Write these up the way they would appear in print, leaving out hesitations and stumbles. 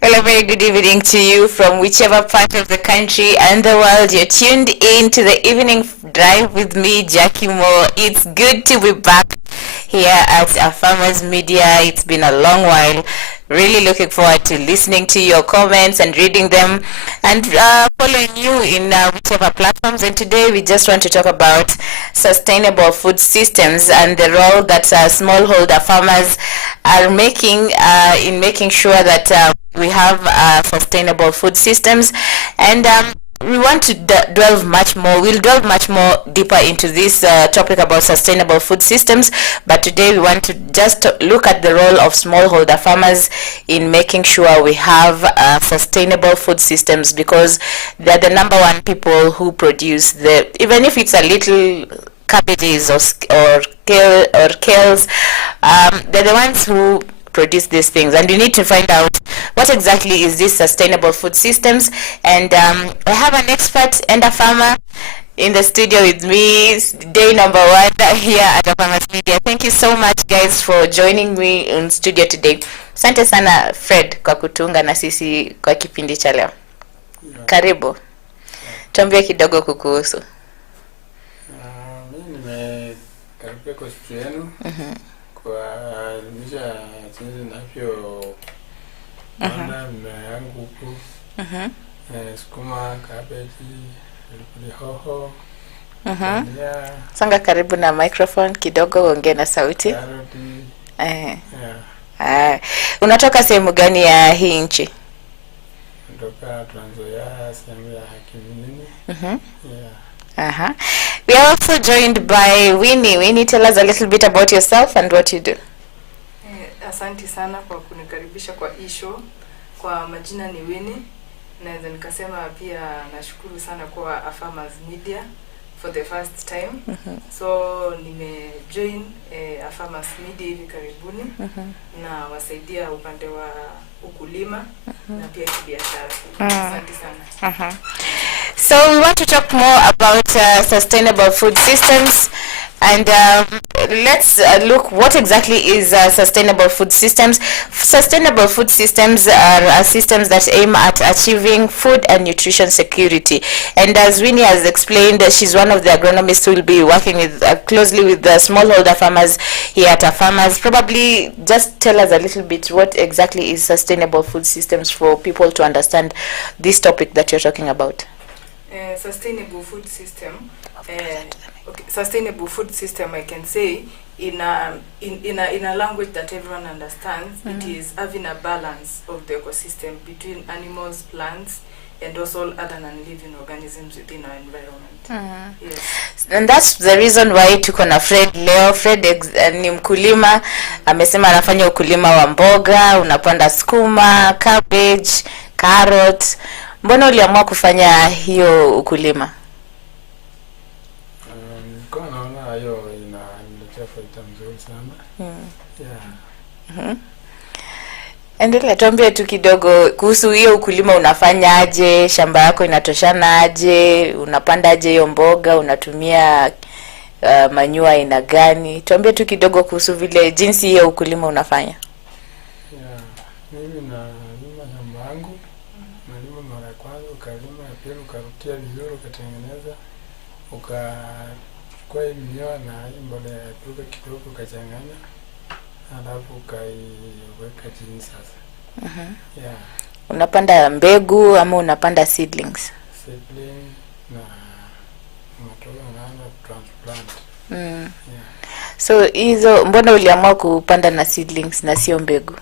Well, a very good evening to you from whichever part of the country and the world you're tuned in to the evening drive with me, Jackie Moore. It's good to be back here at Afarmers Media. It's been a long while. Really looking forward to listening to your comments and reading them and following you in whichever platforms. And today we just want to talk about sustainable food systems and the role that smallholder farmers are making in making sure that we have sustainable food systems. And we want to delve much more. We'll delve much more deeper into this topic about sustainable food systems. But today we want to just look at the role of smallholder farmers in making sure we have sustainable food systems, because they're the number one people who produce even if it's a little cabbages or kales, they're the ones who produce these things, and we need to find out what exactly is this sustainable food systems. And I have an expert and a farmer in the studio with me, day number one here at Afarmers Media. Thank you so much guys for joining me in studio today. Asante sana Fred kwa kutunga na sisi kwa kipindi cha leo. Karibu. Tuambie kidogo kukuhusu. Mimi nimekaribia kwa studio yenu. Kwa nisha chinzi navyo manda mmea yangu huku. Sukuma, kabeji, pilipili hoho. Songa karibu na microphone kidogo, ongea na sauti. Karoti. Unatoka sehemu gani ya hii nchi? Natoka Trans Nzoia, sehemu ya Kimilini. We are also joined by Winnie. Winnie, tell us a little bit about yourself and what you do. Asante sana kwa kunikaribisha kwa hii show. Kwa majina ni Winnie. Naweza nikasema pia nashukuru sana kwa Afarmers Media for the first time. So nimejoin Afarmers Media hivi karibuni na wasaidia upande wa ukulima na pia kibiashara. Asante sana. So we want to talk more about sustainable food systems, and let's look what exactly is sustainable food systems. Sustainable food systems are systems that aim at achieving food and nutrition security. And as Winnie has explained, she's one of the agronomists who will be working with closely with the smallholder farmers here at Afarmers. Probably just tell us a little bit what exactly is sustainable food systems for people to understand this topic that you're talking about. Sustainable food system. Sustainable food system, I can say in a language that everyone understands, it is having a balance of the ecosystem between animals, plants, and also other non-living organisms within our environment. Yes. And that's the reason why tuko na Fred leo. Fred ni mkulima, amesema anafanya ukulima wa mboga, unapanda sukuma, cabbage, carrot. Mbona uliamua kufanya hiyo ukulima? Kwa naona hiyo inaletea faida nzuri sana. Endelea, tuambie tu kidogo kuhusu hiyo ukulima. Unafanya aje? Shamba yako inatoshana aje? Unapanda aje hiyo mboga? Unatumia manyua aina gani? Tuambie tu kidogo kuhusu vile jinsi hiyo ukulima unafanya. Mimi na lima shamba yangu. Nalima mara kwanza, ukalima pia ukarutia vizuri, ukatengeneza, ukachukua mnyoo na mbolea ya kuku kidogo ukachanganya, alafu ukaiweka chini sasa. Unapanda mbegu ama unapanda seedlings? Seedling na matoka unaanza transplant. So hizo, mbona uliamua kupanda na seedlings na sio mbegu?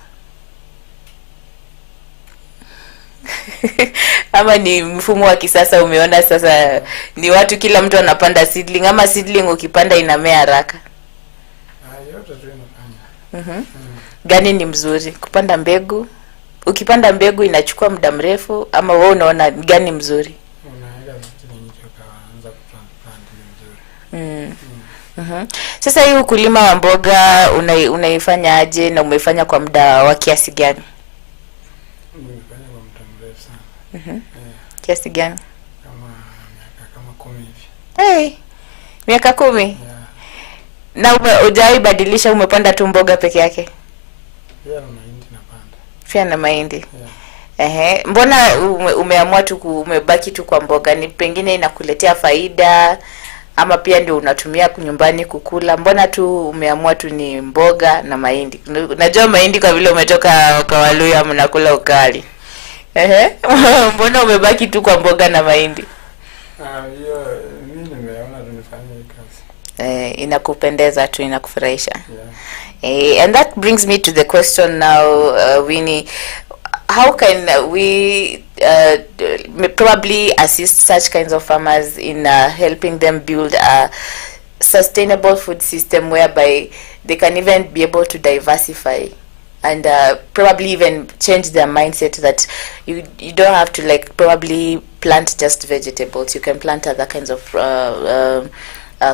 Ama ni mfumo wa kisasa umeona sasa ni watu kila mtu anapanda seedling, ama seedling ukipanda inamea haraka? Yote tu inafanya. Gani ni mzuri? Kupanda mbegu? Ukipanda mbegu inachukua muda mrefu, ama wewe unaona gani mzuri? Unaenda seedling ukaanza kuplant ni mzuri. Sasa hii ukulima wa mboga unaifanya aje na umefanya kwa muda wa kiasi gani? Nimefanya kwa muda mrefu sana. Kiasi gani? Kama 10 hivi. Miaka 10? Yeah. Na hujawahi badilisha, umepanda tu mboga peke yake? Pia na mahindi napanda. Pia na mahindi. Yeah. Mbona umeamua tu umebaki tu kwa mboga? Ni pengine inakuletea faida ama pia ndio unatumia nyumbani kukula? Mbona tu umeamua tu ni mboga na mahindi? Najua mahindi kwa vile umetoka kwa Waluya mnakula ukali. Mbona umebaki tu kwa mboga na mahindi? Hiyo mimi nimeona tunafanya hii kazi. Inakupendeza tu, inakufurahisha. Yeah. And that brings me to the question now, Winnie. How can we probably assist such kinds of farmers in helping them build a sustainable food system whereby they can even be able to diversify and probably even change their mindset that you don't have to like probably plant just vegetables. You can plant other kinds of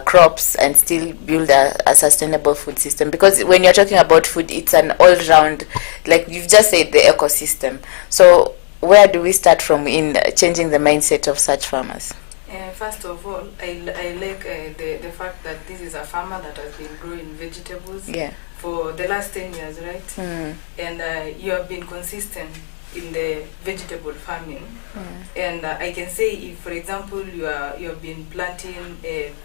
crops and still build a sustainable food system, because when you're talking about food, it's an all-round, like you've just said, the ecosystem. So where do we start from in changing the mindset of such farmers? First of all, I like the fact that this is a farmer that has been growing vegetables for the last 10 years, right? And you have been consistent in the vegetable farming. And I can say, if for example you have been planting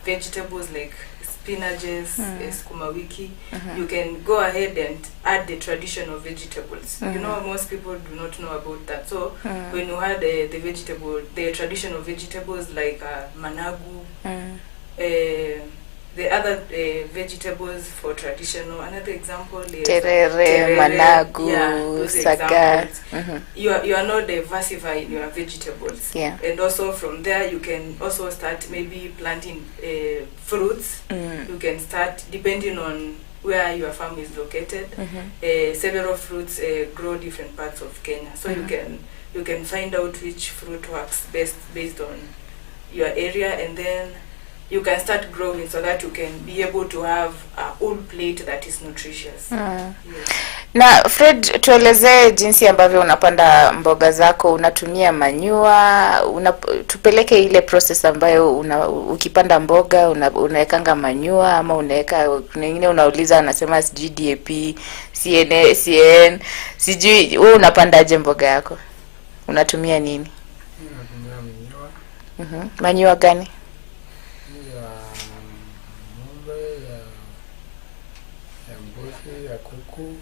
vegetables like spinaches, sukuma wiki, you can go ahead and add the traditional vegetables. You know, most people do not know about that. So when you add the traditional vegetables like managu, the other vegetables for traditional, another example is terere, managu, saga. You are not diversifying your vegetables. And also from there you can also start maybe planting fruits. You can start, depending on where your farm is located. Several fruits grow different parts of Kenya, so you can find out which fruit works best based on your area, and then you can start growing so that you can be able to have a whole plate that is nutritious. Yes. Na Fred, tuelezee jinsi ambavyo unapanda mboga zako. Unatumia manure, tupeleke ile process ambayo ukipanda mboga unawekanga manure ama unaweka, wengine unauliza anasema sijui DAP, CN, sijui wewe unapandaje mboga yako? Unatumia nini? Natumia manure. Manure gani? Ya kuku.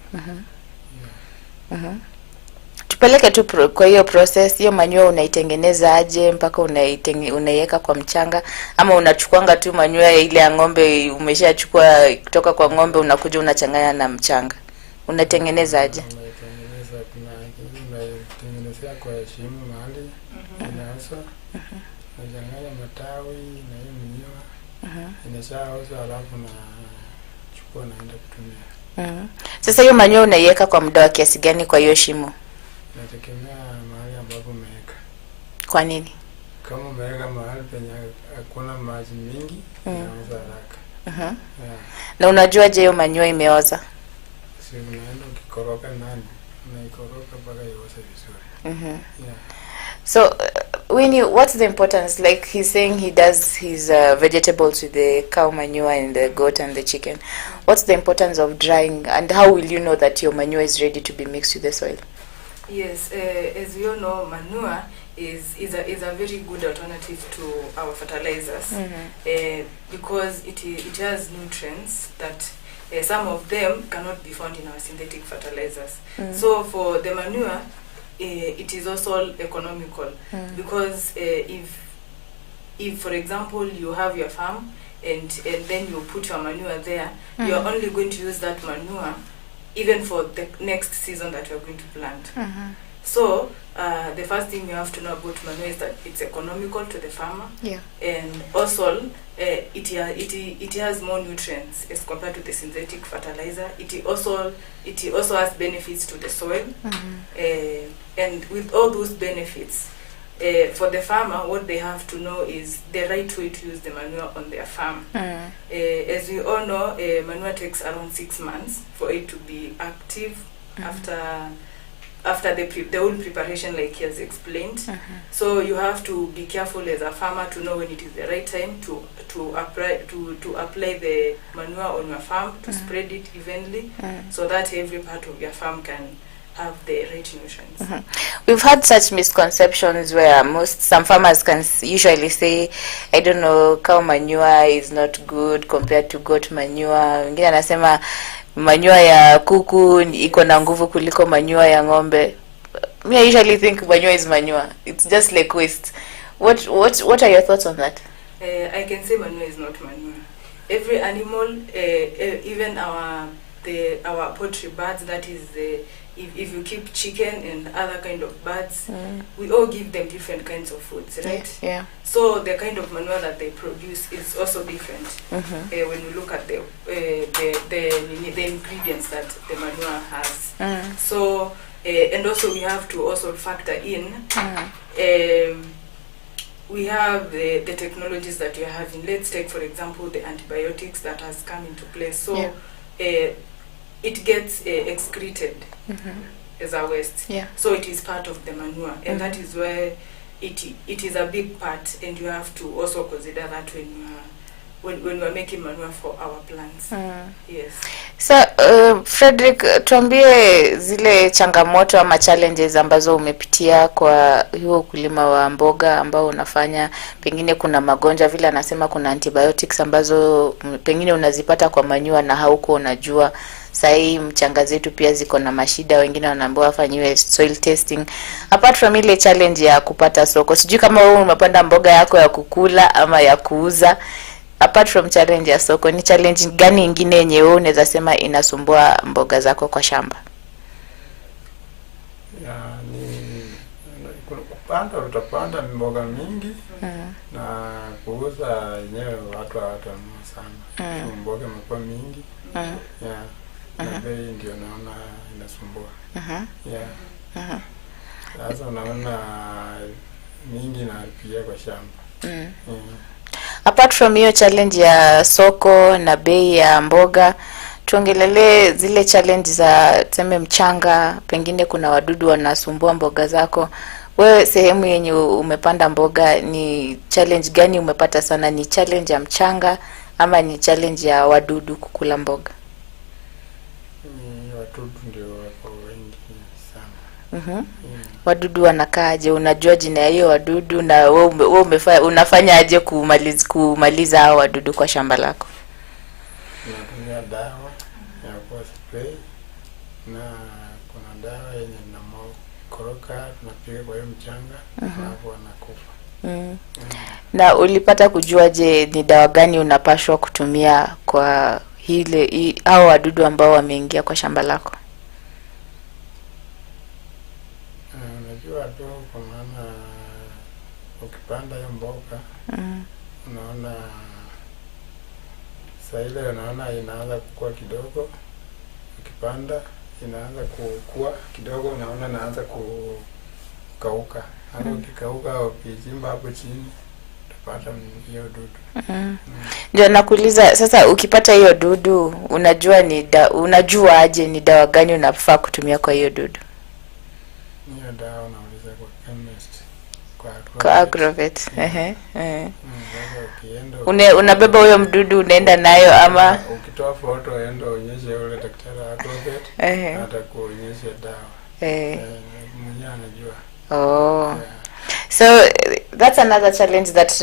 Tupeleke tu kwa hiyo process. Hiyo manure unaitengeneza aje mpaka unaiweka kwa mchanga, ama unachukuanga tu manure ile ya ng'ombe umeshachukua kutoka kwa ng'ombe unakuja unachanganya na mchanga? Unatengeneza aje? Unaitengenezea kwa shimo mahali inaosa, unachanganya matawi na hiyo manure, inashaosa, alafu na chukua naenda kutumia. Sasa hiyo manure unaiweka kwa muda wa kiasi gani kwa hiyo shimo? Inategemea mahali ambapo umeweka. Kwa nini? Kama umeweka mahali penye hakuna maji mingi, inaoza haraka. Na unajuaje hiyo manure imeoza? Si unaenda ukikoroga ndani, unaikoroga mpaka ioze vizuri. So Winnie, what's the importance? Like he's saying he does his vegetables with the cow manure and the goat and the chicken. What's the importance of drying, and how will you know that your manure is ready to be mixed with the soil? Yes, as you know, manure is a very good alternative to our fertilizers, because it has nutrients that some of them cannot be found in our synthetic fertilizers. So for the manure, it is also economical, because if for example you have your farm and then you put your manure there, you are only going to use that manure even for the next season that you are going to plant. So the first thing you have to know about manure is that it's economical to the farmer, and also it has more nutrients as compared to the synthetic fertilizer. It also has benefits to the soil, and with all those benefits, for the farmer, what they have to know is the right way to use the manure on their farm. As we all know, manure takes around 6 months for it to be active after the whole preparation, like he has explained. So you have to be careful as a farmer to know when it is the right time to to apply the manure on your farm, to spread it evenly, so that every part of your farm can have the right nutrients. We've had such misconceptions where some farmers can usually say, I don't know, cow manure is not good compared to goat manure. Wengine anasema manure ya kuku iko na nguvu kuliko manure ya ng'ombe. Me, I usually think manure is manure. It's just like waste. What are your thoughts on that? I can say manure is not manure. Every animal, even our poultry birds, that is if you keep chicken and other kind of birds, we all give them different kinds of foods, right? Yeah. So the kind of manure that they produce is also different. When you look at the ingredients that the manure has. So and also we have to also factor in. We have the technologies that you're having. Let's take, for example, the antibiotics that has come into place. So it gets excreted as a waste. So it is part of the manure, and that is where it is a big part, and you have to also consider that when we are making manure for our plants. Yes. So Frederick, tuambie zile changamoto ama challenges ambazo umepitia kwa hiyo ukulima wa mboga ambao unafanya. Pengine kuna magonjwa, vile anasema kuna antibiotics ambazo pengine unazipata kwa manure na hauko unajua. Sahi mchanga zetu pia ziko na mashida, wengine wanaambiwa wafanyiwe soil testing. Apart from ile challenge ya kupata soko, sijui kama wewe umepanda mboga yako ya kukula ama ya kuuza. Apart from challenge ya soko, ni challenge gani nyingine yenye wewe unaweza sema inasumbua mboga zako kwa shamba? Kupanda, utapanda mboga mingi na kuuza yenyewe watu hawatanunua sana. Mboga imekuwa mingi. Na bei ndio naona inasumbua. Sasa unaona mingi na pia kwa shamba. Apart from hiyo challenge ya soko na bei ya mboga, tuongelele zile challenge za tuseme mchanga, pengine kuna wadudu wanasumbua mboga zako. Wewe sehemu yenye umepanda mboga, ni challenge gani umepata sana? Ni challenge ya mchanga ama ni challenge ya wadudu kukula mboga? Wadudu ndio wako wengi sana. Wadudu wanakaaje? Unajua jina ya hiyo wadudu, na wewe unafanya aje kumaliza hao wadudu kwa shamba lako? Tunatumia dawa ya kwa spray, na kuna dawa yenye tunamkoroka tunapiga kwa hiyo mchanga, alafu wanakufa. Na ulipata kujuaje ni dawa gani unapaswa kutumia kwa hao wadudu ambao wameingia kwa shamba lako? Unajua tu, kwa maana ukipanda hiyo mboga unaona saa ile unaona inaanza kukua kidogo, ukipanda inaanza kukua kidogo, unaona inaanza kukauka. Hapo ukikauka, ukichimba hapo chini utapata hiyo dudu. Ndio nakuuliza sasa, ukipata hiyo dudu unajua aje ni dawa gani unafaa kutumia kwa hiyo dudu? Hiyo dawa unauliza kwa chemist, kwa agrovet. Unabeba huyo mdudu unaenda nayo, ama ukitoa foto enda onyeshe yule daktari wa agrovet, atakuonyesha dawa. Mwenyewe anajua. So that's another challenge that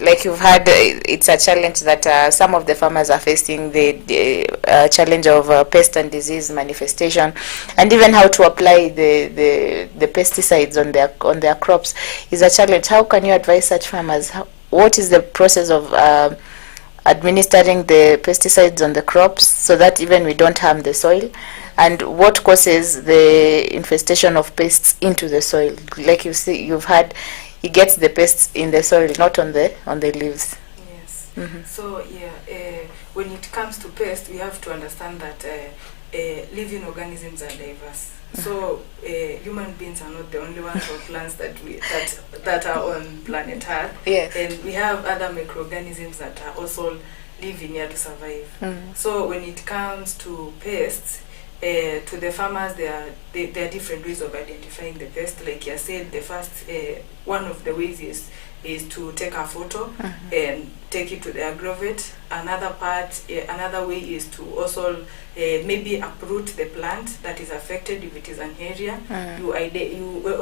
like you've had. It's a challenge that some of the farmers are facing, the challenge of pest and disease manifestation, and even how to apply the pesticides on their crops is a challenge. How can you advise such farmers? What is the process of administering the pesticides on the crops so that even we don't harm the soil? And what causes the infestation of pests into the soil? Like you've had, it gets the pests in the soil, not on the leaves. Yes. So when it comes to pests, we have to understand that living organisms are diverse. So human beings are not the only ones, or plants that are on planet Earth. Yes. And we have other microorganisms that are also living here to survive. So when it comes to pests, to the farmers, there are different ways of identifying the pest. Like you said, the first one of the ways is to take a photo and take it to the agrovet. Another way is to also maybe uproot the plant that is affected if it is an area. You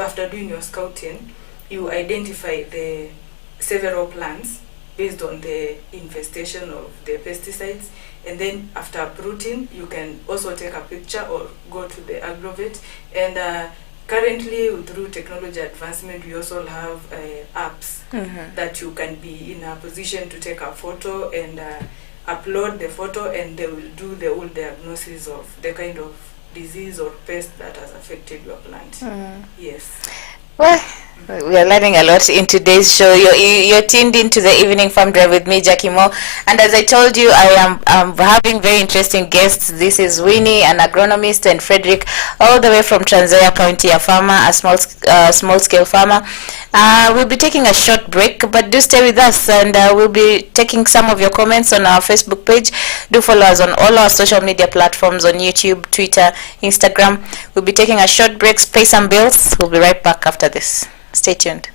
after doing your scouting, you identify the several plants based on the infestation of the pesticides, and then after uprooting, you can also take a picture or go to the agrovet. And currently, through technology advancement, we also have apps that you can be in a position to take a photo and upload the photo, and they will do the whole diagnosis of the kind of disease or pest that has affected your plant. Yes. Well, we are learning a lot in today's show. You're tuned into the Evening Farm Drive with me, Jackie Moore. And as I told you, I am having very interesting guests. This is Winnie, an agronomist, and Frederick, all the way from Trans-Nzoia County, a farmer, a small-scale farmer. We'll be taking a short break, but do stay with us, and we'll be taking some of your comments on our Facebook page. Do follow us on all our social media platforms, on YouTube, Twitter, Instagram. We'll be taking a short break, pay some bills. We'll be right back after this. Stay tuned.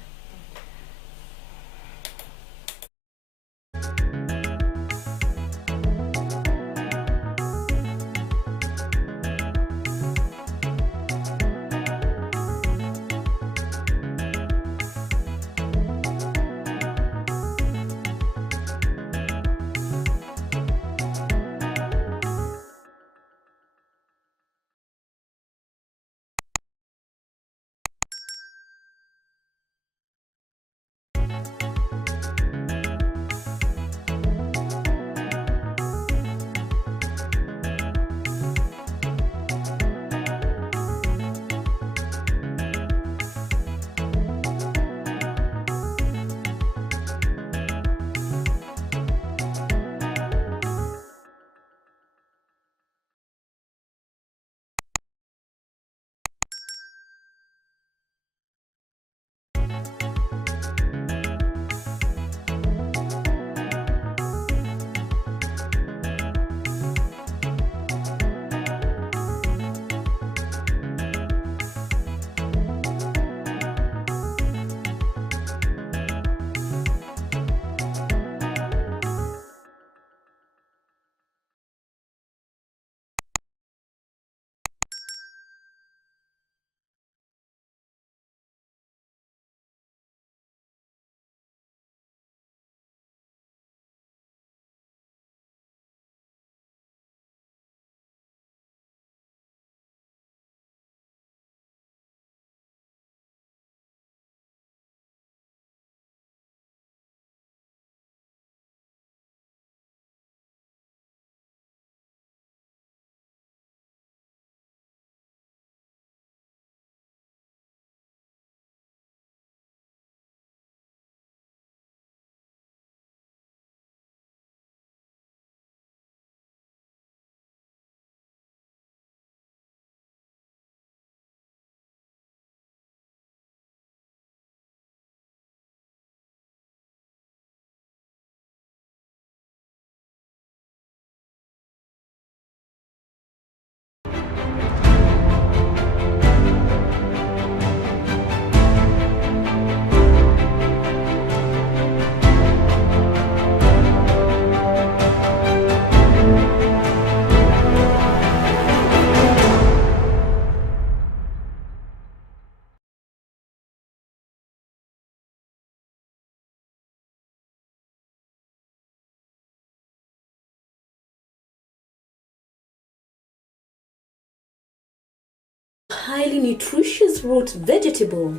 Highly nutritious root vegetable.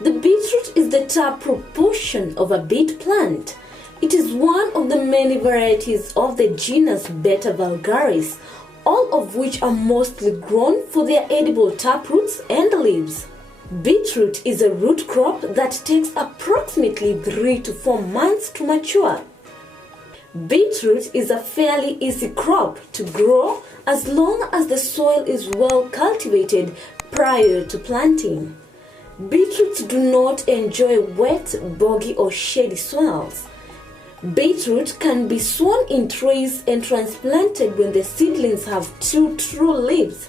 The beetroot is the taproot portion of a beet plant. It is one of the many varieties of the genus Beta vulgaris, all of which are mostly grown for their edible taproots and leaves. Beetroot is a root crop that takes approximately 3 to 4 months to mature. Beetroot is a fairly easy crop to grow as long as the soil is well cultivated prior to planting. Beetroots do not enjoy wet, boggy or shady soils. Beetroot can be sown in trays and transplanted when the seedlings have 2 true leaves.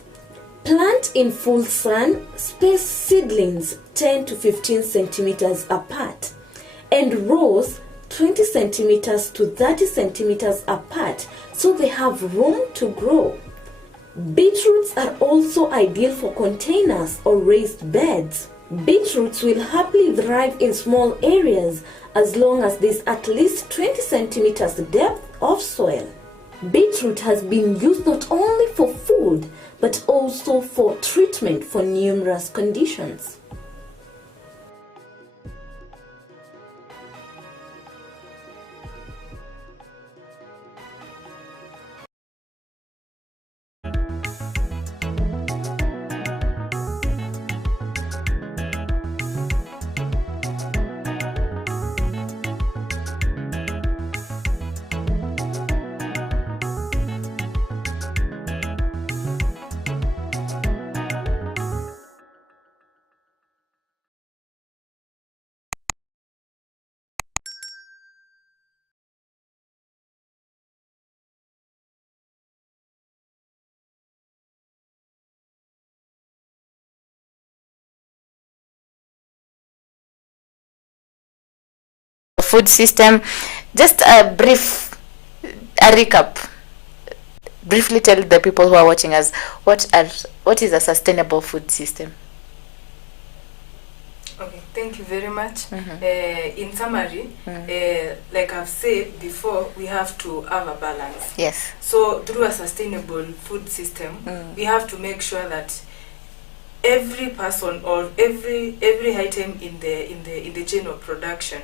Plant in full sun, space seedlings 10 to 15 centimeters apart, and rows 20 centimeters to 30 centimeters apart so they have room to grow. Beetroots are also ideal for containers or raised beds. Beetroots will happily thrive in small areas as long as there's at least 20 centimeters depth of soil. Beetroot has been used not only for food but also for treatment for numerous conditions. Food system, just a recap. Briefly tell the people who are watching us what is a sustainable food system. Okay, thank you very much. In summary, like I've said before, we have to have a balance. Yes. So through a sustainable food system, we have to make sure that every person or every item in the chain of production,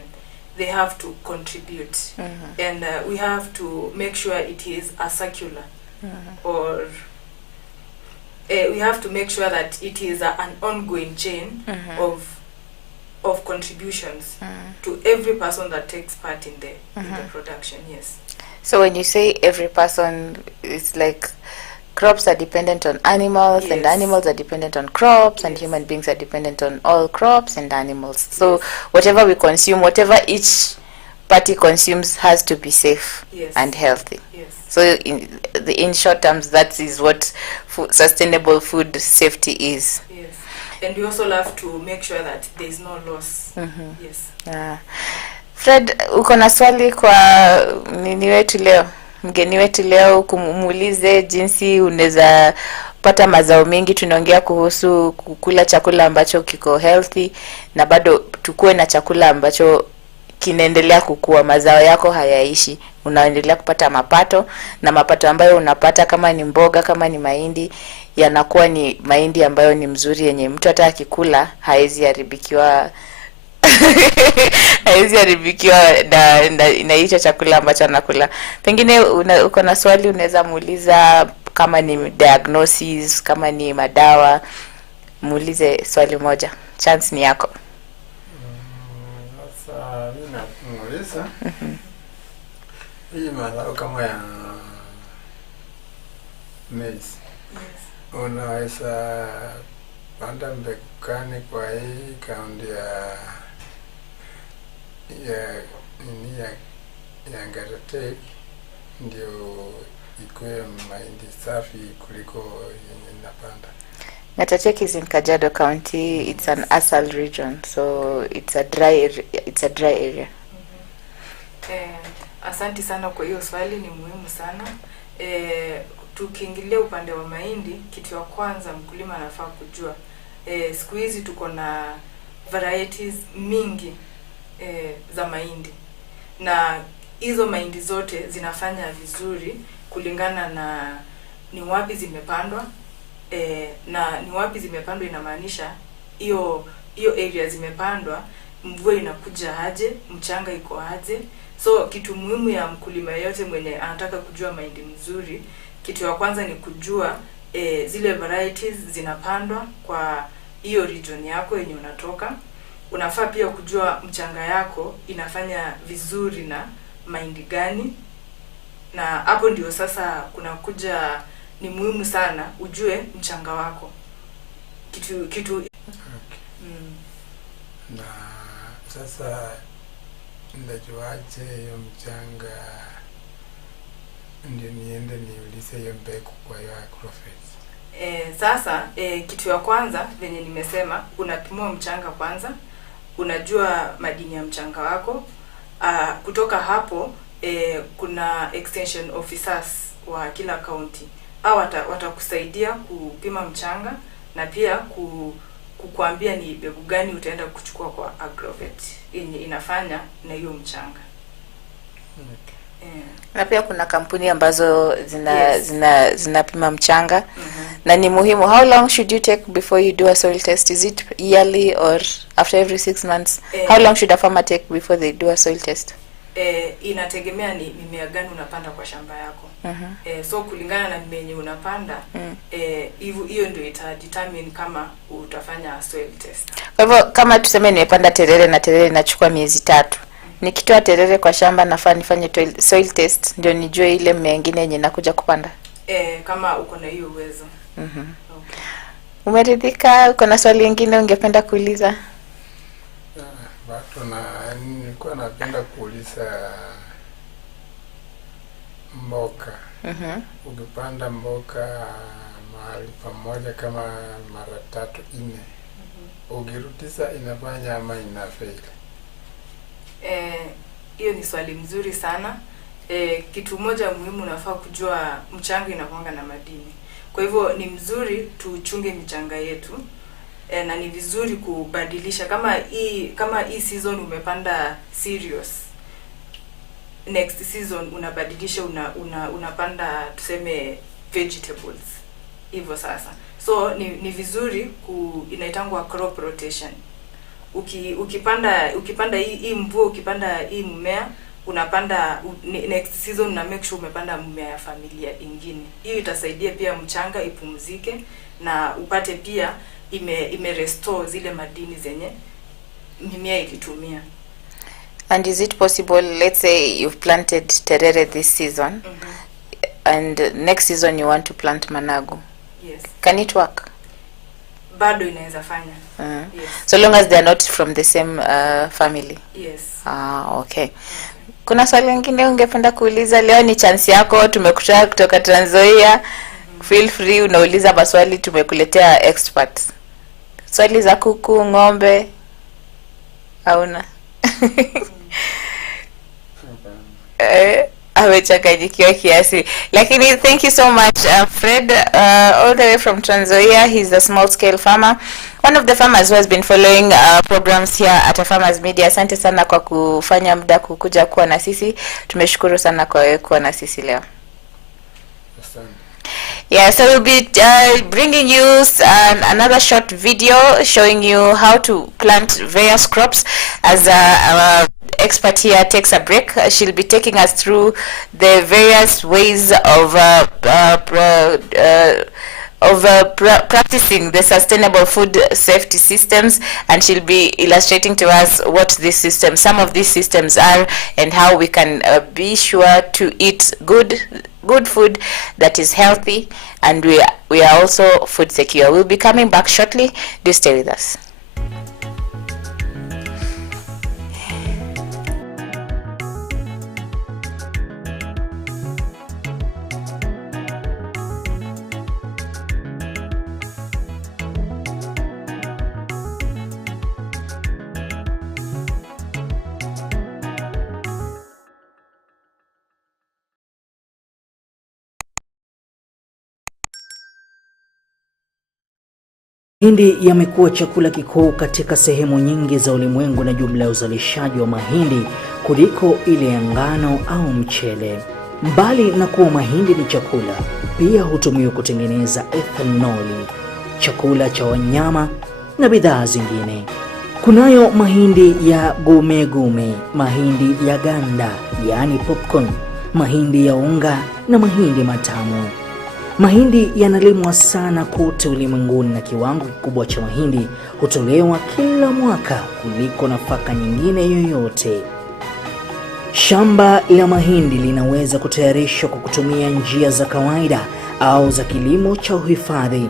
they have to contribute, and we have to make sure it is a circular, or we have to make sure that it is an ongoing chain of contributions to every person that takes part in the production. Yes. So when you say every person, it's like crops are dependent on animals, Yes. and animals are dependent on crops, and Yes. human beings are dependent on all crops and animals. So whatever we consume, whatever each party consumes, has to be safe Yes. and healthy. Yes. So in short terms, that is what sustainable food safety is. Yes. And we also have to make sure that there is no loss. Yes. Fred, uko na swali kwa nini wetu leo? Mgeni wetu leo, kumuulize jinsi unaweza pata mazao mengi. Tunaongea kuhusu kukula chakula ambacho kiko healthy na bado tukue na chakula ambacho kinaendelea kukua, mazao yako hayaishi, unaendelea kupata mapato, na mapato ambayo unapata kama ni mboga, kama ni mahindi, yanakuwa ni mahindi ambayo ni mzuri, yenye mtu hata akikula haezi haribikiwa haezi haribikiwa na hicho chakula ambacho anakula. Pengine uko na swali unaweza muuliza, kama ni diagnosis, kama ni madawa, muulize swali moja, chance ni yako. Sasa mimi namuuliza hii mazao kama ya maize, unaweza panda mbegu gani kwa hii kaunti ya Garatech ndio ikuwe mahindi safi kuliko yenye napanda? Garatech is in Kajiado County. It's an asal region, so it's a dry area. Asanti sana kwa hiyo swali, ni muhimu sana. Tukiingilia upande wa mahindi, kitu ya kwanza mkulima anafaa kujua, siku hizi tuko na varieties mingi za mahindi, na hizo mahindi zote zinafanya vizuri kulingana na ni wapi zimepandwa. Na ni wapi zimepandwa inamaanisha hiyo area zimepandwa, mvua inakuja aje, mchanga iko aje. So kitu muhimu ya mkulima yote mwenye anataka kujua mahindi mzuri, kitu ya kwanza ni kujua zile varieties zinapandwa kwa hiyo region yako yenye unatoka. Unafaa pia kujua mchanga yako inafanya vizuri na mahindi gani, na hapo ndio sasa kuna kuja, ni muhimu sana ujue mchanga wako kitu. Okay. Na sasa ndajuaje hiyo mchanga ndio niende niulize hiyo mbegu kwa hiyo Agrofert? Sasa kitu ya kwanza venye nimesema, unapimua mchanga kwanza, unajua madini ya mchanga wako. Kutoka hapo kuna extension officers wa kila county. Hao watakusaidia kupima mchanga na pia kukuambia ni mbegu gani utaenda kuchukua kwa agrovet yenye inafanya na hiyo mchanga. Na pia kuna kampuni ambazo zinapima mchanga. Na ni muhimu. How long should you take before you do a soil test? Is it yearly or after every 6 months? How long should a farmer take before they do a soil test? Inategemea ni mimea gani unapanda kwa shamba yako. So kulingana na mimea yenye unapanda, hiyo ndio itadetermine kama utafanya soil test. Kwa hivyo kama tuseme nimepanda terere na terere inachukua miezi 3. Nikitoa terere kwa shamba nafaa nifanye soil test ndio nijue ile mmea nyingine yenye nakuja kupanda. Kama uko na hiyo uwezo. Okay. Umeridhika? Uko na swali lingine ungependa kuuliza? Nilikuwa napenda kuuliza mboga. Ukipanda mboga mahali pamoja kama mara 3-4, ukirudisha inafanya ama inafail? Hiyo ni swali mzuri sana. Kitu moja muhimu unafaa kujua, mchanga inakuanga na madini. Kwa hivyo ni mzuri tuchunge michanga yetu. Na ni vizuri kubadilisha kama hii season umepanda cereals, next season unabadilisha unapanda tuseme vegetables. Hivyo sasa. So ni vizuri inaitangwa crop rotation. Ukipanda hii mvua, ukipanda hii mmea, unapanda next season na make sure umepanda mmea ya familia ingine. Hiyo itasaidia pia mchanga ipumzike na upate pia ime restore zile madini zenye mimea ilitumia. And is it possible, let's say you've planted terere this season, and next season you want to plant managu? Yes. Can it work? Bado inaweza fanya. Yes. So long as they are not from the same family. Yes. Okay. Kuna swali lingine ungependa kuuliza? Leo ni chance yako, tumekutoa kutoka Trans Nzoia. Feel free, unauliza maswali, tumekuletea experts. Swali za kuku, ng'ombe hauna? Amechanganyikiwa kiasi. Lakini thank you so much Fred, all the way from Trans Nzoia. He's a small scale farmer, one of the farmers who has been following programs here at Afarmers Media. Asante sana kwa kufanya muda kukuja kuwa na sisi. Tumeshukuru sana kwa kuwa na sisi leo. Yeah, so we'll be bringing you another short video showing you how to plant various crops as our expert here takes a break. She'll be taking us through the various ways of practicing the sustainable food safety systems, and she'll be illustrating to us what some of these systems are, and how we can be sure to eat good food that is healthy, and we are also food secure. We'll be coming back shortly. Do stay with us. Mahindi yamekuwa chakula kikuu katika sehemu nyingi za ulimwengu na jumla ya uzalishaji wa mahindi kuliko ile ya ngano au mchele. Mbali na kuwa mahindi ni chakula, pia hutumiwa kutengeneza ethanoli, chakula cha wanyama na bidhaa zingine. Kunayo mahindi ya gume, mahindi ya ganda, yani popcorn, mahindi ya unga na mahindi matamu. Mahindi yanalimwa sana kote ulimwenguni na kiwango kikubwa cha mahindi hutolewa kila mwaka kuliko nafaka nyingine yoyote. Shamba la mahindi linaweza kutayarishwa kwa kutumia njia za kawaida au za kilimo cha uhifadhi.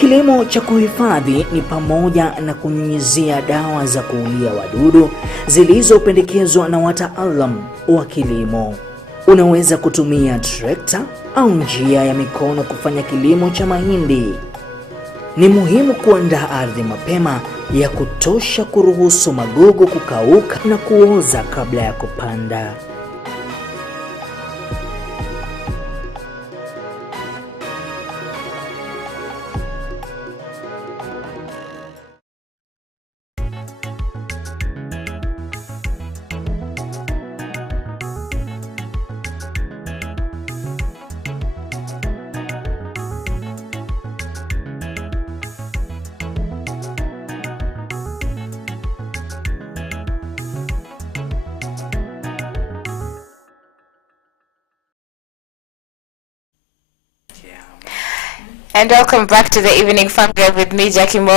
Kilimo cha kuhifadhi ni pamoja na kunyunyizia dawa za kuulia wadudu zilizopendekezwa na wataalamu wa kilimo. Unaweza kutumia trekta au njia ya mikono kufanya kilimo cha mahindi. Ni muhimu kuandaa ardhi mapema ya kutosha kuruhusu magugu kukauka na kuoza kabla ya kupanda. And welcome back to the evening farm drive with me, Jackie Mo.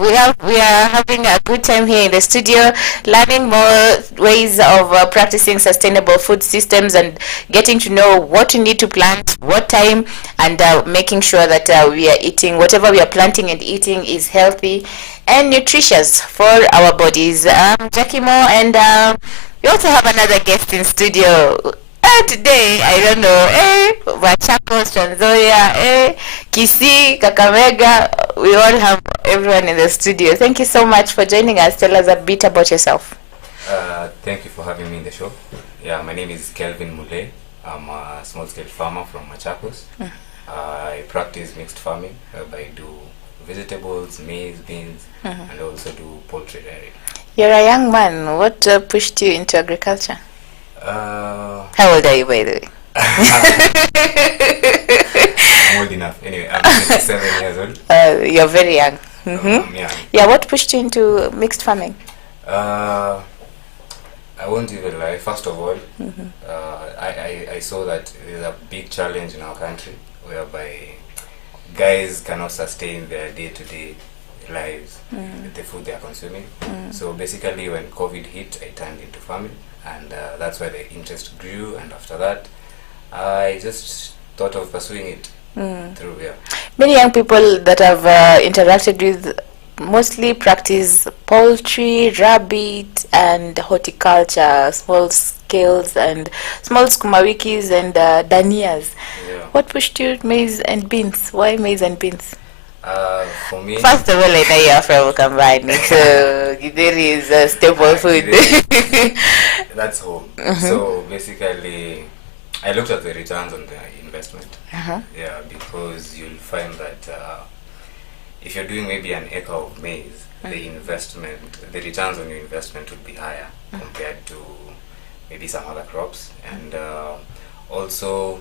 We are having a good time here in the studio, learning more ways of practicing sustainable food systems and getting to know what we need to plant, what time, and making sure that we are eating whatever we are planting and eating is healthy and nutritious for our bodies. Jackie Mo, and we also have another guest in studio. Today, I don't know, Machakos, Trans Nzoia, Kisii, Kakamega, we all have everyone in the studio. Thank you so much for joining us. Tell us a bit about yourself. Thank you for having me in the show. Yeah, my name is Kelvin Mule. I'm a small-scale farmer from Machakos. I practice mixed farming, whereby I do vegetables, maize, beans, and also do poultry dairy. You're a young man. What pushed you into agriculture? How old are you, by the way? I'm old enough. Anyway, I'm 27 years old. You're very young. Yeah. Yeah, what pushed you into mixed farming? I won't even lie. First of all, I saw that there's a big challenge in our country whereby guys cannot sustain their day-to-day lives with the food they are consuming. So basically, when COVID hit, I turned into farming. And that's where the interest grew, and after that I just thought of pursuing it through here. Many young people that I've interacted with mostly practice poultry, rabbit, and horticulture, small scales and small skumawikis and danias. Yeah. What pushed you maize and beans? Why maize and beans? For me, First of all, I know you're from Kambani, so githeri is a staple food. that's home. So basically, I looked at the returns on the investment. Yeah, because you'll find that if you're doing maybe an acre of maize, the returns on your investment would be higher compared to maybe some other crops, and also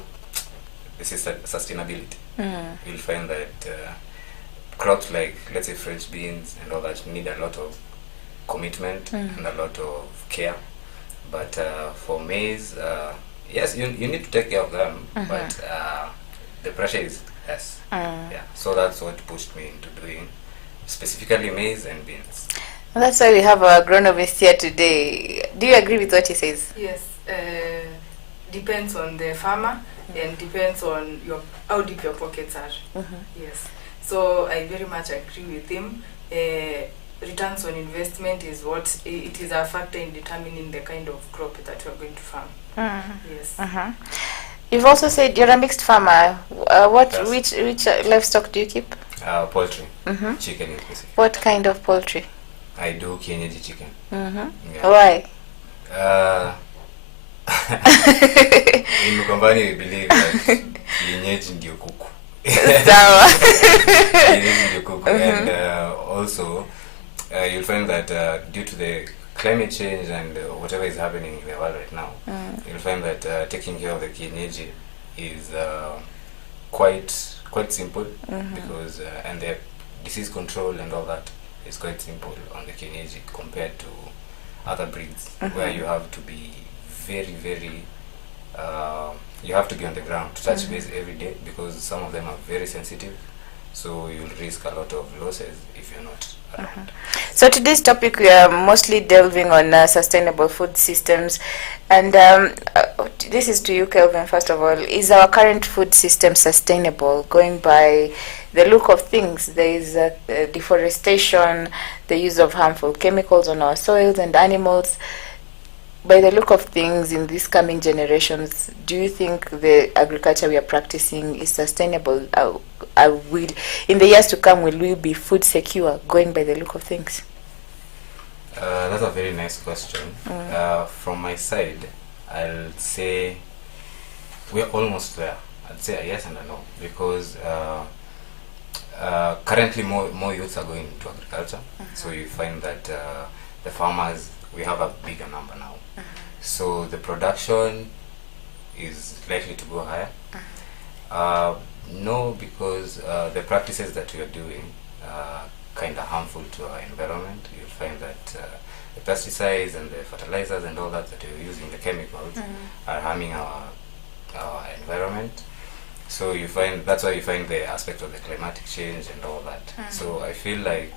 this is sustainability. You'll find that crops like, let's say, French beans and all that need a lot of commitment and a lot of care. But for maize, yes, you need to take care of them, but the pressure is less. Yeah, so that's what pushed me into doing specifically maize and beans. Well, that's why we have our agronomist here today. Do you agree with what he says? Yes, depends on the farmer and depends on how deep your pockets are. Yes, so I very much agree with him. Returns on investment is it is a factor in determining the kind of crop that you are going to farm. Yes. You've also said you're a mixed farmer. Yes. Which livestock do you keep? Poultry, chicken in specific. What kind of poultry? I do kienyeji chicken. Yeah. Why? In Mukambani, we believe that kienyeji ndio kuku. Sawa. Kienyeji ndio kuku. And also, you'll find that due to the climate change and whatever is happening in the world right now, you'll find that taking care of the kienyeji is quite simple, because and the disease control and all that is quite simple on the kienyeji compared to other breeds, where you have to be very you have to be on the ground to touch base every day, because some of them are very sensitive, so you'll risk a lot of losses if you're not around. So today's topic, we are mostly delving on sustainable food systems, and this is to you, Kelvin. First of all, is our current food system sustainable? Going by the look of things, there is deforestation, the use of harmful chemicals on our soils and animals. by the look of things in these coming generations, do you think the agriculture we are practicing is sustainable? In the years to come, will we be food secure, going by the look of things? That's a very nice question. From my side, I'll say we're almost there. I'd say a yes and a no, because currently more youths are going into agriculture. So you find that the farmers, we have a bigger number now. So the production is likely to go higher. No, because the practices that we are doing are kind of harmful to our environment. You'll find that the pesticides and the fertilizers and all that we're using, the chemicals, are harming our environment. So you find that's why you find the aspect of the climatic change and all that. So I feel like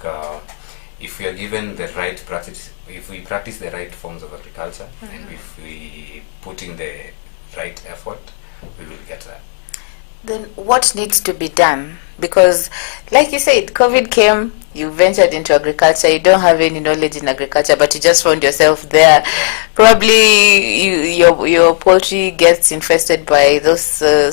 if we are given the right practice, if we practice the right forms of agriculture, and if we put in the right effort, we will get there. Then what needs to be done? Because, like you said, COVID came, you ventured into agriculture, you don't have any knowledge in agriculture, but you just found yourself there. Probably your poultry gets infested by those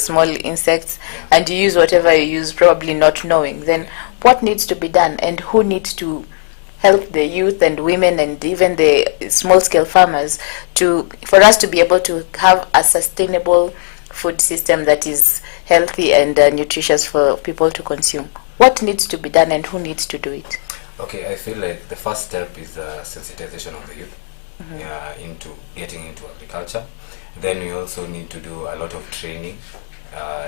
small insects, and you use whatever you use, probably not knowing. Then what needs to be done, and who needs to help the youth and women and even the small-scale farmers for us to be able to have a sustainable food system that is healthy and nutritious for people to consume? What needs to be done, and who needs to do it? Okay, I feel like the first step is sensitization of the youth into getting into agriculture. Then we also need to do a lot of training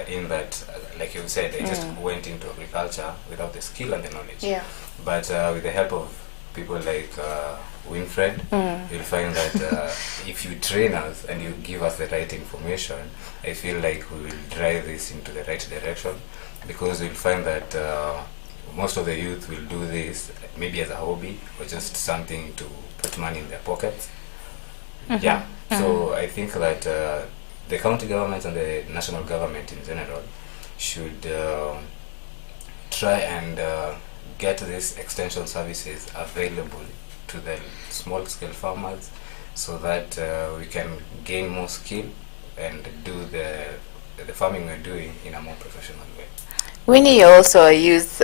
in that, like you said, they just went into agriculture without the skill and the knowledge. Yeah. But with the help of people like Winfred, you'll find that if you train us and you give us the right information, I feel like we will drive this into the right direction, because we'll find that most of the youth will do this maybe as a hobby or just something to put money in their pockets. So I think that the county governments and the national government in general should try and get these extension services available to the small-scale farmers, so that we can gain more skill and do the farming we're doing in a more professional way. Winnie, you're also a youth.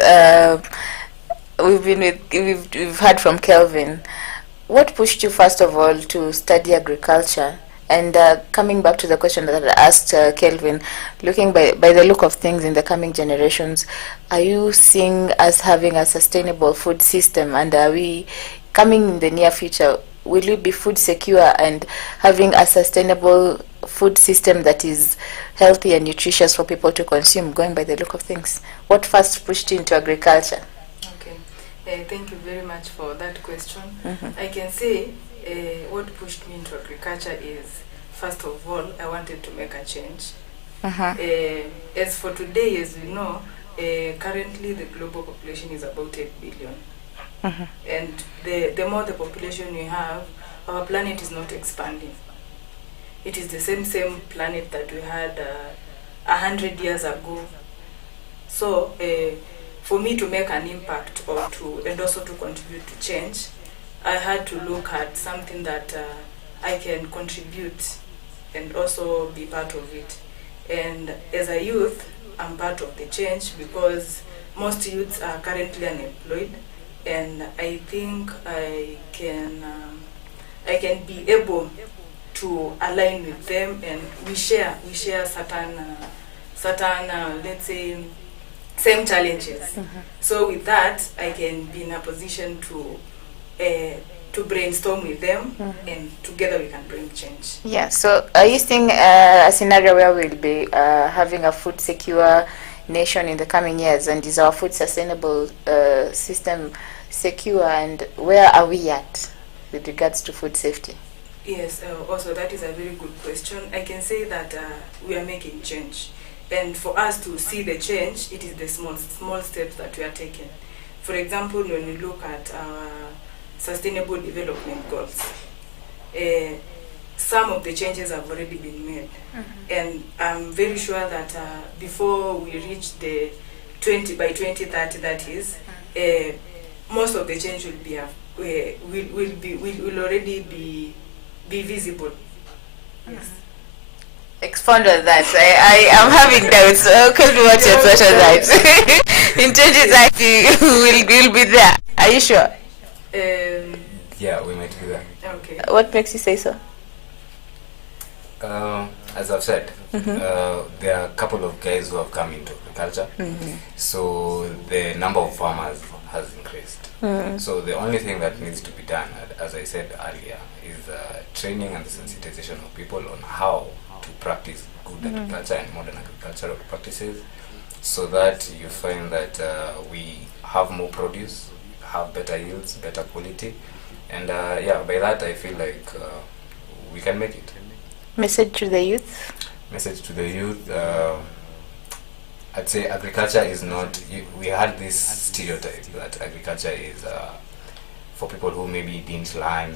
We've heard from Kelvin. What pushed you first of all to study agriculture? And coming back to the question that I asked Kelvin, looking by the look of things in the coming generations, are you seeing us having a sustainable food system? And are we coming in the near future, will we be food secure and having a sustainable food system that is healthy and nutritious for people to consume, going by the look of things? What first pushed you into agriculture? Okay, thank you very much for that question. I can say what pushed me into agriculture is, first of all, I wanted to make a change. As for today, as we know, currently the global population is about 8 billion. And the more the population we have, our planet is not expanding. It is the same planet that we had 100 years ago. So for me to make an impact and also to contribute to change, I had to look at something that I can contribute and also be part of it. And as a youth, I'm part of the change, because most youths are currently unemployed, and I think I can be able to align with them, and we share certain let's say same challenges. So with that, I can be in a position to brainstorm with them, and together we can bring change. Yeah, so are you seeing a scenario where we'll be having a food secure nation in the coming years, and is our food sustainable system secure, and where are we at with regards to food safety? Yes, also that is a very good question. I can say that we are making change, and for us to see the change, it is the small steps that we are taking. For example, when we look at our sustainable development goals, some of the changes have already been made, and I'm very sure that before we reach the by 2030, that is, most of the change will already be be visible. Yes. Expound on that. I am having doubts. Tell me what your thought on that. In 2030, we'll be there. Are you sure? Yeah, we might be there. Okay. What makes you say so? As I've said, there are a couple of guys who have come into agriculture, so the number of farmers has increased. So the only thing that needs to be done, as I said earlier, is training and the sensitization of people on how to practice good agriculture and modern agricultural practices, so that you find that we have more produce, have better yields, better quality, and by that I feel like we can make it. Message to the youth? Message to the youth, I'd say agriculture is not, we had this stereotype that agriculture is for people who maybe didn't learn,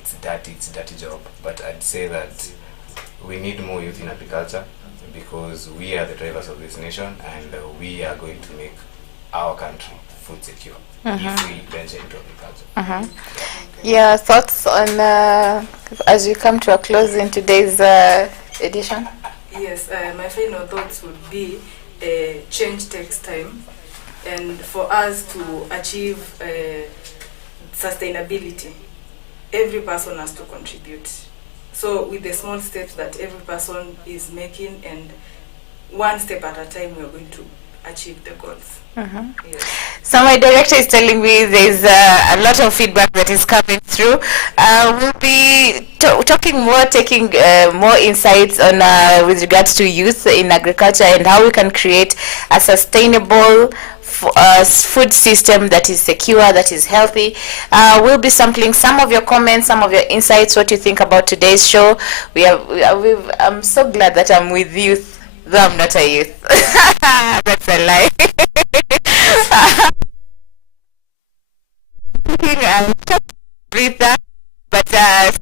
it's a dirty job, but I'd say that we need more youth in agriculture, because we are the drivers of this nation, and we are going to make our country food secure if we venture into agriculture. Yeah, thoughts on as we come to a close in today's edition? Yes, my final thoughts would be change takes time, and for us to achieve sustainability, every person has to contribute. So with the small steps that every person is making, and one step at a time, we are going to achieve the goals. Yes. So my director is telling me there's a lot of feedback that is coming through. We'll be talking more, taking more insights on with regards to youth in agriculture and how we can create a sustainable food system that is secure, that is healthy. We'll be sampling some of your comments, some of your insights, what you think about today's show. I'm so glad that I'm with youth, though I'm not a youth. That's a lie. But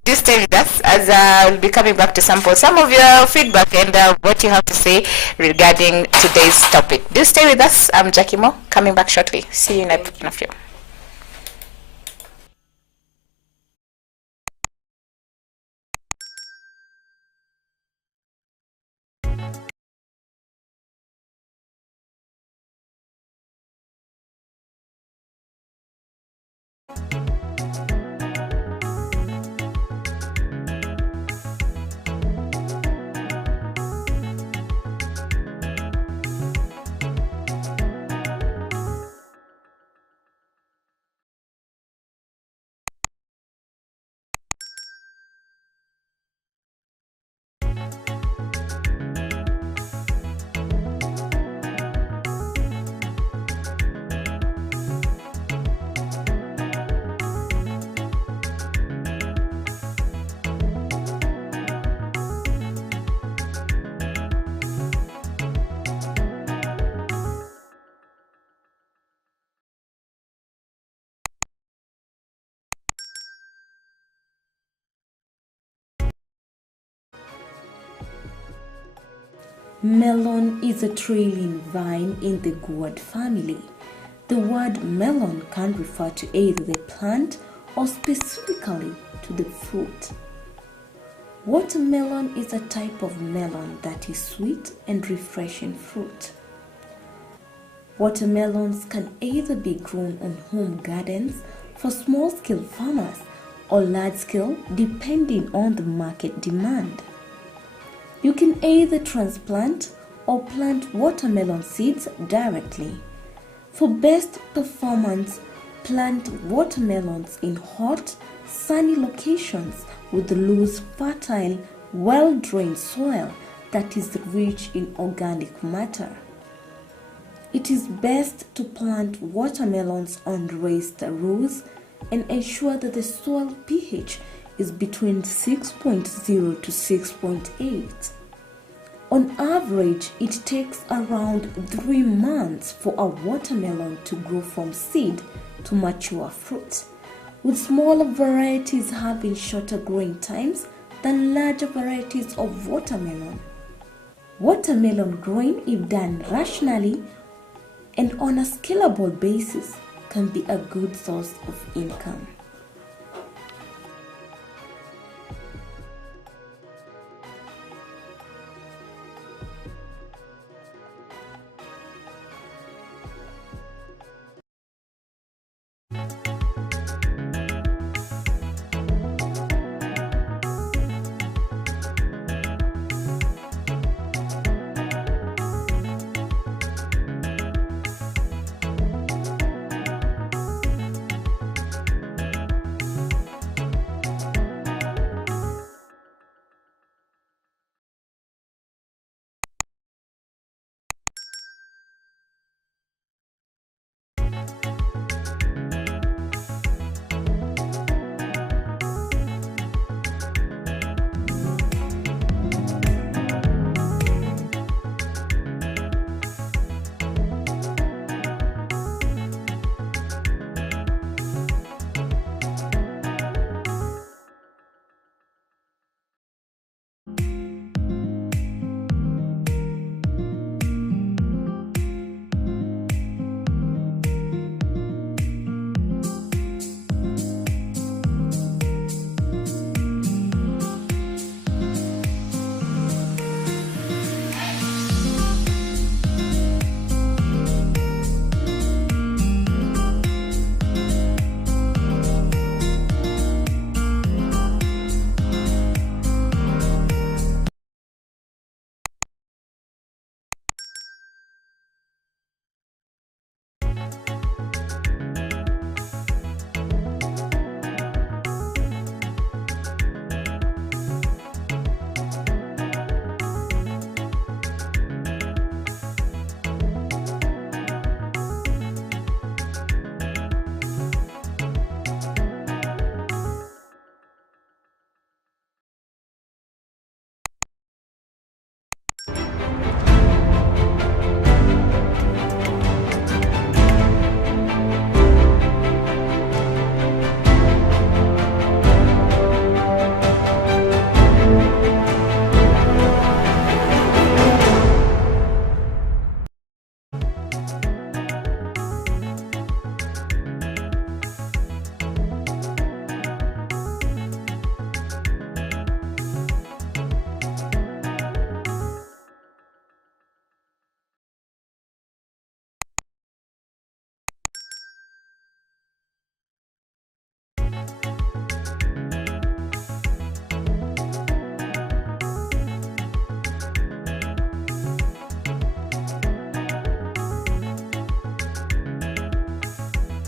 do stay with us, as we'll be coming back to sample some of your feedback and what you have to say regarding today's topic. Do stay with us. I'm Jackie Mo, coming back shortly. See you in a few. Melon is a trailing vine in the gourd family. The word melon can refer to either the plant or specifically to the fruit. Watermelon is a type of melon that is sweet and refreshing fruit. Watermelons can either be grown on home gardens for small-scale farmers or large-scale depending on the market demand. You can either transplant or plant watermelon seeds directly. For best performance, plant watermelons in hot, sunny locations with loose, fertile, well-drained soil that is rich in organic matter. It is best to plant watermelons on raised rows and ensure that the soil pH is between 6.0 to 6.8. On average, it takes around 3 months for a watermelon to grow from seed to mature fruit, with smaller varieties having shorter growing times than larger varieties of watermelon. Watermelon growing, if done rationally and on a scalable basis, can be a good source of income.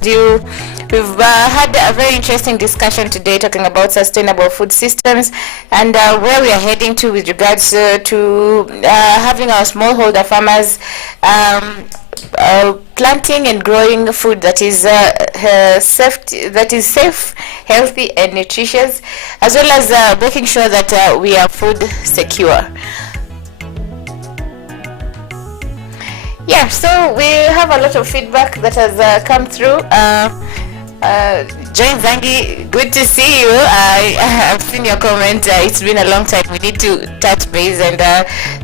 you. We've had a very interesting discussion today talking about sustainable food systems and where we are heading to with regards to having our smallholder farmers planting and growing food that is safe, healthy, and nutritious, as well as making sure that we are food secure. Yeah, so we have a lot of feedback that has come through. Join Zangi, good to see you. I have seen your comment. It's been a long time. We need to touch base and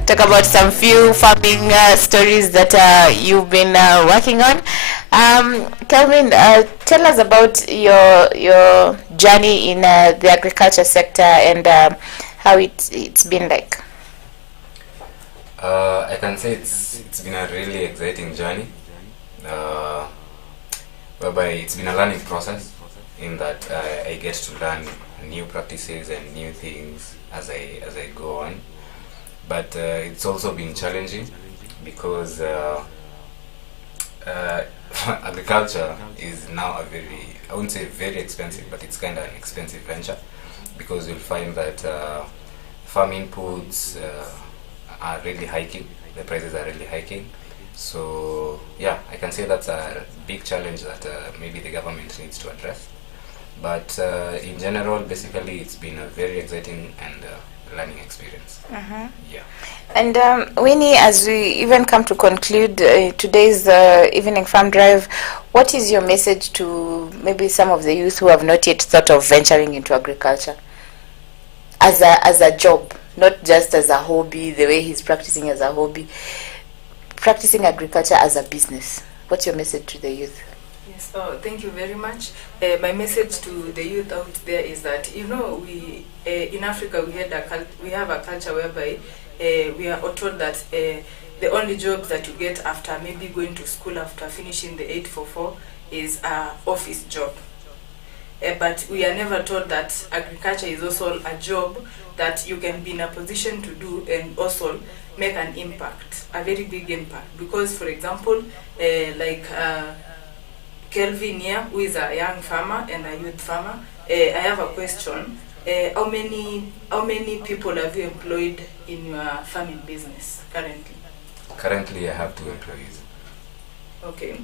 talk about some few farming stories that you've been working on. Kelvin, tell us about your journey in the agriculture sector and how it's been like. I can say it's been a really exciting journey, whereby it's been a learning process in that I get to learn new practices and new things as I go on. But it's also been challenging because agriculture is now I wouldn't say very expensive, but it's kind of an expensive venture, because you'll find that farm inputs are really hiking, the prices are really hiking. So yeah, I can say that's a big challenge that maybe the government needs to address. But in general, basically, it's been a very exciting and learning experience. Yeah. And Winnie, as we even come to conclude today's evening farm drive, what is your message to maybe some of the youth who have not yet thought of venturing into agriculture as a job? Not just as a hobby, the way he's practicing as a hobby, practicing agriculture as a business. What's your message to the youth? Yes, thank you very much. My message to the youth out there is that, we in Africa we have a culture whereby we are told that the only jobs that you get after maybe going to school after finishing the 844 is an office job. But we are never told that agriculture is also a job that you can be in a position to do and also make an impact, a very big impact. Because, for example, like Kelvin here, who is a young farmer and a youth farmer, I have a question. How many people have you employed in your farming business currently? Currently, I have 2 employees. Okay.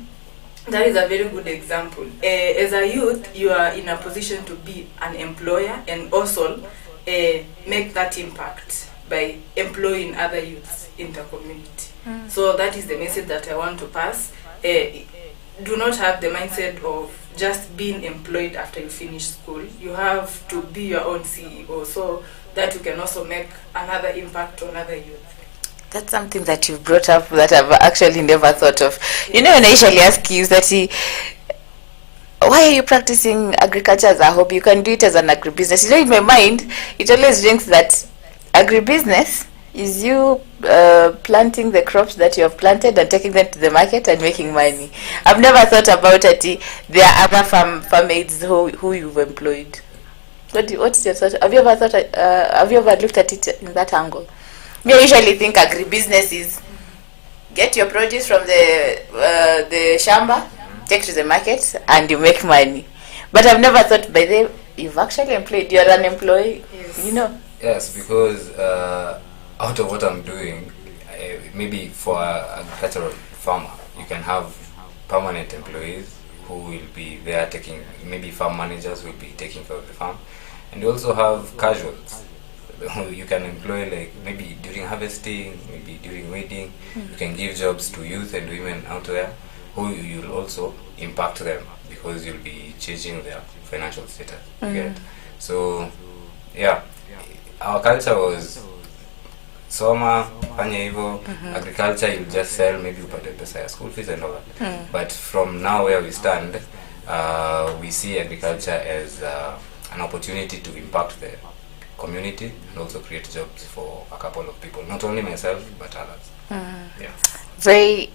That is a very good example. As a youth, you are in a position to be an employer and also make that impact by employing other youths in the community. So that is the message that I want to pass. Do not have the mindset of just being employed after you finish school. You have to be your own CEO so that you can also make another impact on other youth. That's something that you've brought up that I've actually never thought of. When I usually ask you that, why are you practicing agriculture as a hobby? You can do it as an agribusiness. In my mind, it always rings that agribusiness is you planting the crops that you have planted and taking them to the market and making money. I've never thought about it. There are other farm aides who you've employed. What's your thought? Have you ever looked at it in that angle? I usually think agribusiness is get your produce from the shamba, take to the market, and you make money. But I've never thought you've actually employed. You're an employee, Yes. Yes, because out of what I'm doing, maybe for an agricultural farmer, you can have permanent employees who will be there maybe farm managers will be taking care of the farm, and you also have casuals. You can employ, like maybe during harvesting, maybe during weeding. You can give jobs to youth and women out there who you'll also impact them because you'll be changing their financial status. Okay? So yeah, our culture was soma, fanya hivyo, agriculture you'll just sell, maybe upate pesa ya school fees and all that. But from now where we stand, we see agriculture as an opportunity to impact the community and also create jobs for a couple of people, not only myself but others. Yeah. Very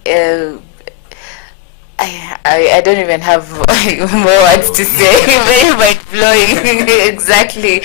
I don't even have more words to say. Very mind-blowing. Exactly.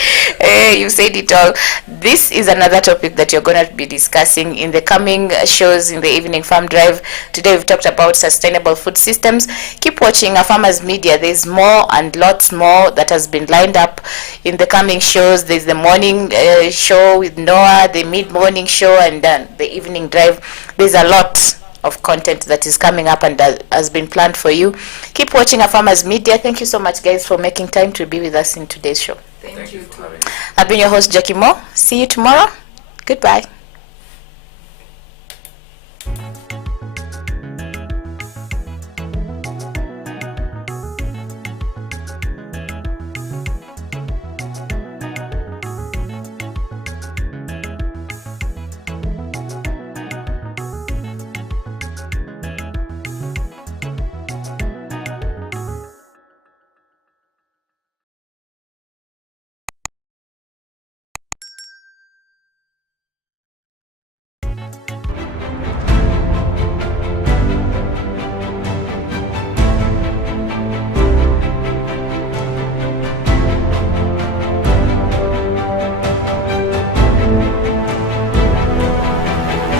You said it all. This is another topic that you're going to be discussing in the coming shows in the Evening Farm Drive. Today we've talked about sustainable food systems. Keep watching Afarmers Media. There's more and lots more that has been lined up in the coming shows. There's the morning show with Noah, the mid-morning show, and then the evening drive. There's a lot of content that is coming up and that has been planned for you. Keep watching Afarmers Media. Thank you so much, guys, for making time to be with us in today's show. Thank you for too. having me. I've been your host, Jackie Moore. See you tomorrow. Goodbye.